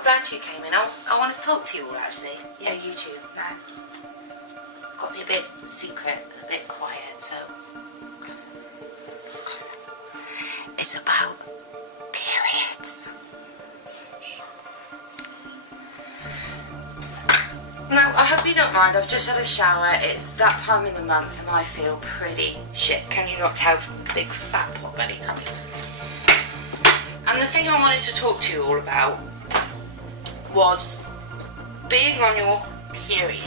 I'm glad you came in. I want to talk to you all, actually. Yeah, YouTube, now. Got to be a bit secret, a bit quiet, so... Close up. Close up. It's about periods. Now, I hope you don't mind, I've just had a shower. It's that time in the month and I feel pretty shit. Can you not tell? Big fat pot belly tummy. And the thing I wanted to talk to you all about was being on your period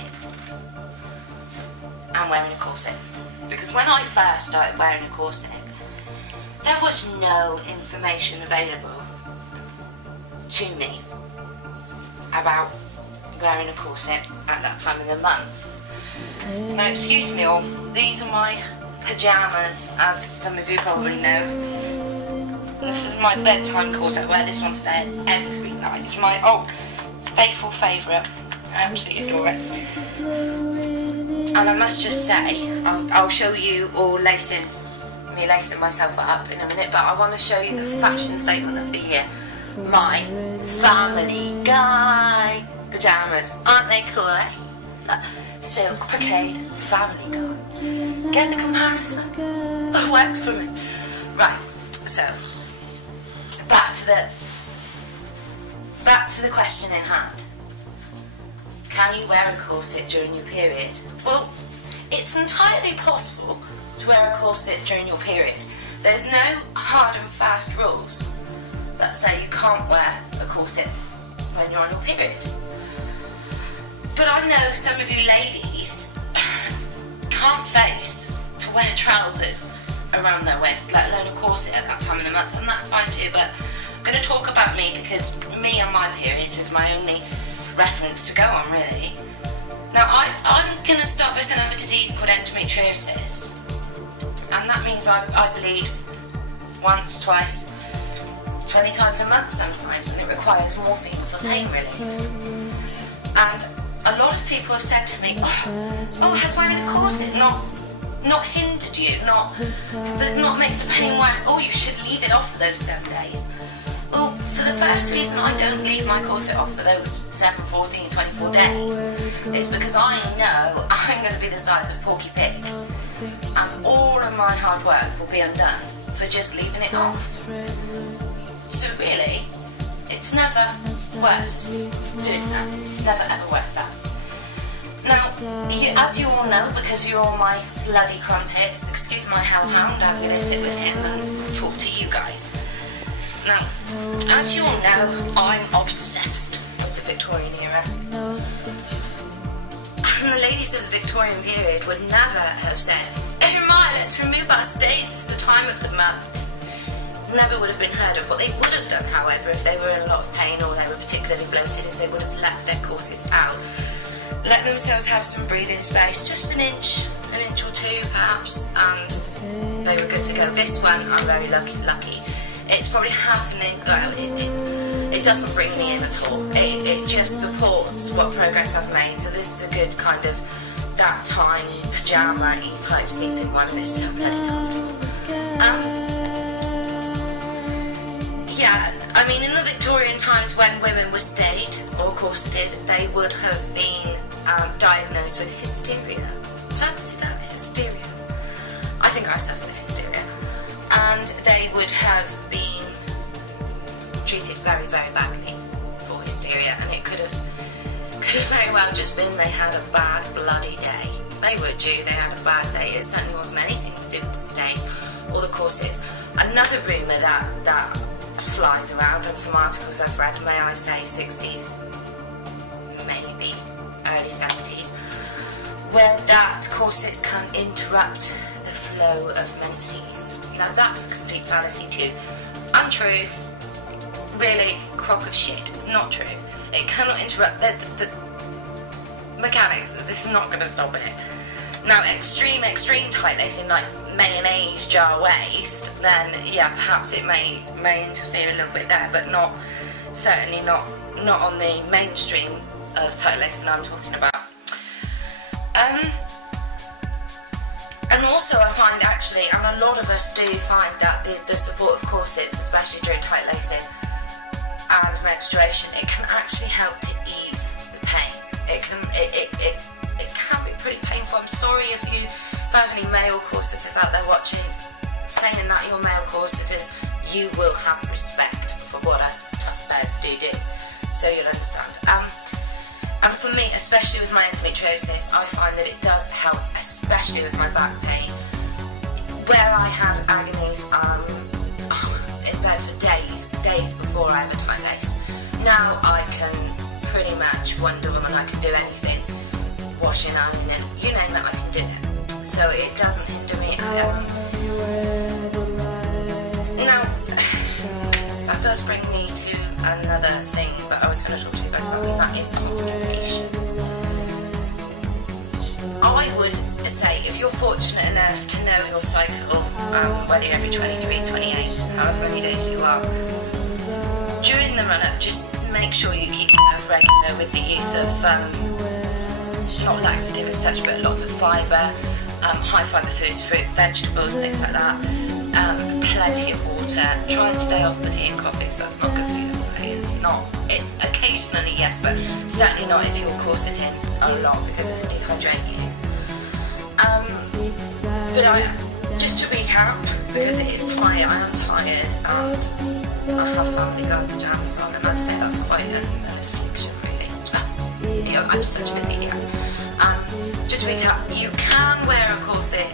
and wearing a corset. Because when I first started wearing a corset, there was no information available to me about wearing a corset at that time of the month. Now, excuse me all, these are my pyjamas, as some of you probably know. This is my bedtime corset. I wear this one to bed every night. It's my faithful favourite. I absolutely adore it. And I must just say, I'll show you all lacing myself up in a minute, but I want to show you the fashion statement of the year. My Family Guy pyjamas. Aren't they cool, eh? Silk, brocade, Family Guy. Get the comparison? It works for me. Right, so back to the question in hand. Can you wear a corset during your period? Well, it's entirely possible to wear a corset during your period. There's no hard and fast rules that say you can't wear a corset when you're on your period. But I know some of you ladies can't face to wear trousers around their waist, let alone a corset at that time of the month, and that's fine too, but I'm going to talk about me because me and my period is my only reference to go on, really. Now, I'm going to start with another disease called endometriosis, and that means I bleed once, twice, 20 times a month sometimes, and it requires morphine for pain relief. And a lot of people have said to me, oh, has wearing a corset not hindered you, did not make the pain worse? Oh, you should leave it off for those 7 days. Well, for the first reason I don't leave my corset off for those 7, 14, 24 days is because I know I'm going to be the size of Porky Pig, and all of my hard work will be undone for just leaving it off. So really, it's never worth doing that. Never ever worth that. Now, as you all know, because you're all my bloody crumpets, excuse my hellhound, I'm going to sit with him and talk to you guys. Now, as you all know, I'm obsessed with the Victorian era. And the ladies of the Victorian period would never have said, "Oh my, let's remove our stays, it's the time of the month." Never would have been heard of. What they would have done, however, if they were in a lot of pain or they were particularly bloated, is they would have let their corsets out. Let themselves have some breathing space, just an inch or two perhaps, and they were good to go. This one, I'm very lucky. It's probably half an inch, well, it doesn't bring me in at all. It just supports what progress I've made, so this is a good kind of that time pyjama-y type sleeping one, and it's so bloody comfortable. Yeah, I mean, in the Victorian times when women were stayed or corseted, they would have been diagnosed with hysteria. Fancy that, hysteria. I think I suffer with hysteria. And they would have been treated very, very badly for hysteria, and it could have very well just been they had a bad bloody day. They were due, they had a bad day. It certainly wasn't anything to do with the stays or the corsets. Another rumour that flies around, and some articles I've read, may I say 60s, maybe early 70s, where that corsets can interrupt the flow of menses. Now that's a complete fallacy too. Untrue, really, crock of shit. It's not true. It cannot interrupt the mechanics. This is not going to stop it. Now extreme tight lacing, like mayonnaise jar waist, then yeah, perhaps it may interfere a little bit there, but certainly not on the mainstream of tight lacing I'm talking about. And also I find actually, and a lot of us do find that the support of corsets, especially during tight lacing and menstruation, it can actually help to ease the pain. It can be pretty painful. I'm sorry if you have any male corseters out there watching, saying that you're male corseters, you will have respect for what us tough birds do. So you'll understand. And for me, especially with my endometriosis, I find that it does help, especially with my back pain. Where I had agonies in bed for days before I ever time laced. Now I can pretty much Wonder Woman, I can do anything. Washing, ironing, you name it, I can do it. So it doesn't hinder me. Now, that does bring me to another thing that I was going to talk to you guys about, and that is constipation. I would say, if you're fortunate enough to know your cycle, whether you're every 23, 28, however many days you are, during the run-up, just make sure you keep yourself regular with the use of, not laxative as such, but lots of fibre, high fibre foods, fruit, vegetables, things like that, plenty of water. Try and stay off the tea and coffee, because that's not good for you. It's not. Occasionally, yes, but certainly not if you're corseting a lot, because it can dehydrate you. But just to recap, because it is tired, I am tired, and I have family girl pyjamas on, and I'd say that's quite an affliction, really. You know, I'm such an idiot. Just to recap, you can wear a corset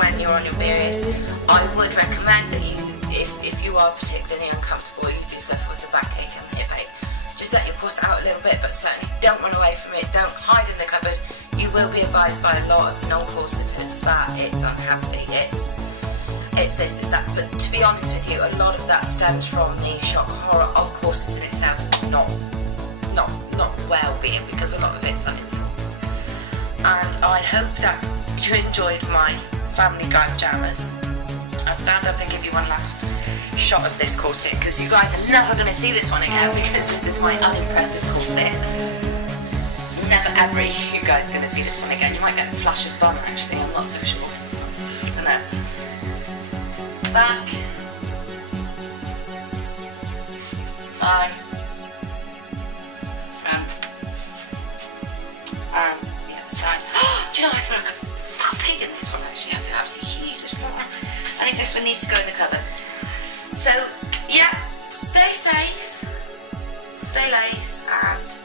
when you're on your period. I would recommend that you, if you are particularly uncomfortable, you do suffer with the backache and the hip ache, just let your corset out a little bit, but certainly don't run away from it, don't hide in the cupboard. You will be advised by a lot of non-corseters that it's unhealthy, it's this, it's that, but to be honest with you, a lot of that stems from the shock horror of corseting itself, not well-being, because a lot of it's uninformed. And I hope that you enjoyed my family guy pyjamas. I'll stand up and give you one last shot of this corset, because you guys are never going to see this one again, because this is my unimpressive corset. Never ever are you guys going to see this one again. You might get a flash of bum, actually, I'm not so sure. I don't know. Back. Side. Front. And the other side. Do you know, I feel like a fat pig in this one, actually. I feel absolutely huge. I think this one needs to go in the cupboard. So, yeah, stay safe, stay laced, and